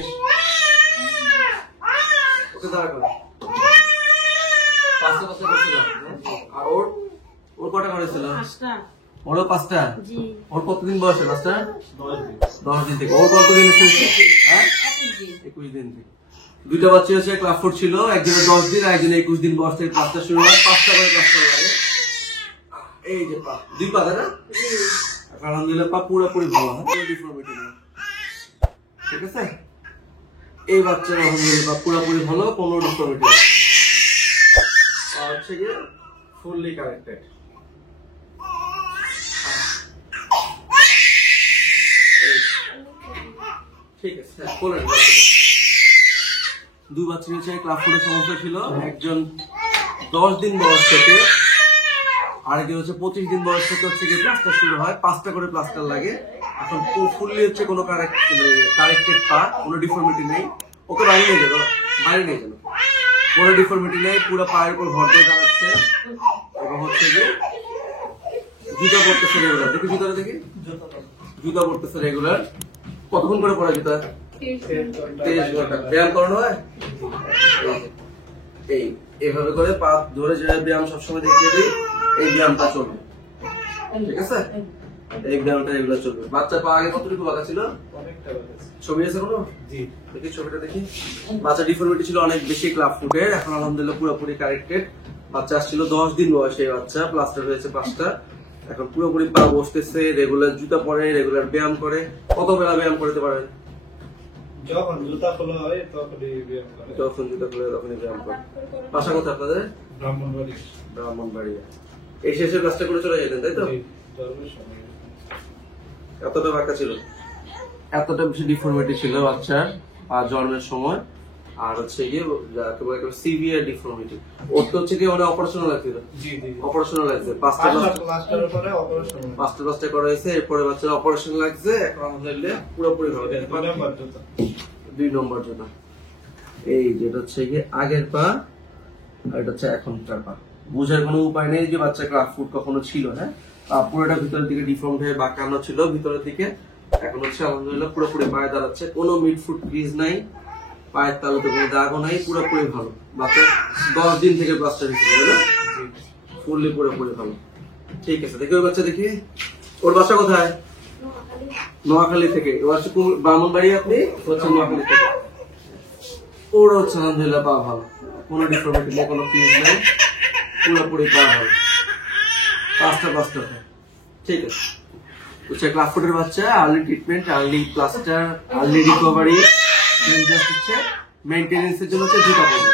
দেখিস ওকে দাঁড়া করো পাঁচটা করছিল আর ওর ওর কটা করেছিল ওরও 5টা ওর কতদিন বয়সে 5টা 10 দিন থেকে ওর কতদিন হ্যাঁ 21 দিন থেকে দুইটা বাচ্চা হচ্ছে ক্লাস 4 ছিল একজনের 10 দিন আর একজনের 21 দিন বয়স থেকে ক্লাসটা শুরু হয় 5টা করে ক্লাস করা লাগে এই যে পা দুই পা না আলহামদুলিল্লাহ পা পুরোপুরি ভালো হয় ডিফর্মিটি নেই ঠিক আছে এই বাচ্চার আলহামদুলিল্লাহ পুরোপুরি ভালো কোনো ডিফর্মিটি নেই আর হচ্ছে গিয়ে ফুললি কারেক্টেড ঠিক আছে বলেন দুই বাচ্চা হচ্ছে ক্লাস 4 এর সমস্যা ছিল একজন 10 দিন বয়স থেকে আরেকজন হচ্ছে 25 দিন বয়স থেকে হচ্ছে গিয়ে প্লাস্টার শুরু হয় 5টা করে প্লাস্টার লাগে এখন ফুললি হচ্ছে কোনো কারেক্টেড পা কোনো ডিফর্মিটি নেই ওকে বাইরে নিয়ে যাবো বাইরে নিয়ে যাবো কোনো ডিফর্মিটি নেই পুরো পায়ের উপর ভর দিয়ে দাঁড়াচ্ছে এবং হচ্ছে যে জুতা পড়তেছে রেগুলার দেখি জুতাটা দেখি জুতা পড়তেছে রেগুলার কতক্ষণ করে পড়া জুতা 23 ঘন্টা ব্যায়াম করানো হয় এই এভাবে করে পা ধরে যে ব্যায়াম সবসময় দেখিয়ে দিই এই ব্যায়ামটা চলবে ঠিক আছে এই ব্যায়ামটা রেগুলার চলবে বাচ্চা পা আগে কতটুকু বাঁকা ছিল অনেকটা বাঁকা ছবি আছে কোনো জি দেখি ছবিটা দেখি বাচ্চা ডিফর্মিটি ছিল অনেক বেশি ক্লাব ফুটের এখন আলহামদুলিল্লাহ পুরোপুরি কারেক্টেড বাচ্চা আসছিল 10 দিন বয়সে বাচ্চা প্লাস্টার হয়েছে 5টা এখন পুরোপুরি পা বসতেছে রেগুলার জুতা পরে রেগুলার ব্যায়াম করে কত বেলা ব্যায়াম করতে পারবেন যখন জুতা খোলা হয় তখনই ব্যায়াম করে যখন জুতা খোলা হয় তখনই ব্যায়াম করে বাসা কোথায় আপনাদের ব্রাহ্মণবাড়িয়া এই শেষের কাজটা করে চলে যেতেন তাই তো এতটা বাঁকা ছিল এতটা বেশি ডিফর্মিটি ছিল বাচ্চার আর জন্মের সময় আর হচ্ছে গিয়ে যাকে বলে সিভিয়ার ডিফর্মিটি ওর তো হচ্ছে কি মানে অপারেশনাল লাগছিল অপারেশনাল লাগছে 5টা করা হয়েছে এরপরে বাচ্চার অপারেশন লাগছে এখন আলহামদুলিল্লাহ পুরোপুরি ভালো 2 নম্বর জন্য এই যেটা হচ্ছে গিয়ে আগের পা আর এটা হচ্ছে এখনকার পা বোঝার কোনো উপায় নেই যে বাচ্চা ক্লাব ফুট কখনো ছিল হ্যাঁ পুরোটা ভিতরের দিকে ডিফর্ম হয়ে বাঁকানো ছিল ভিতরের দিকে এখন হচ্ছে আলহামদুলিল্লাহ পুরোপুরি পায়ে দাঁড়াচ্ছে কোনো মিড ফুট ক্রিজ নাই পায়ের তালুতে কোনো দাগও নাই পুরোপুরি ভালো বাচ্চা 10 দিন থেকে প্লাস্টার হিসেবে ফুললি পুরোপুরি ভালো ঠিক আছে দেখি ওই বাচ্চা দেখি ওর বাসা কোথায় নোয়াখালী থেকে ও হচ্ছে ব্রাহ্মণবাড়ি আপনি হচ্ছে নোয়াখালী থেকে ওর হচ্ছে আলহামদুলিল্লাহ পা ভালো কোনো ডিফর্মিটি নেই কোনো ক্রিজ নাই পুরোপুরি পা ভালো 5টা ঠিক আছে হচ্ছে ক্লাস 4 এর বাচ্চা early treatment early plaster early recovery মেইনটেনেন্সের জন্য হচ্ছে জুতা পরবে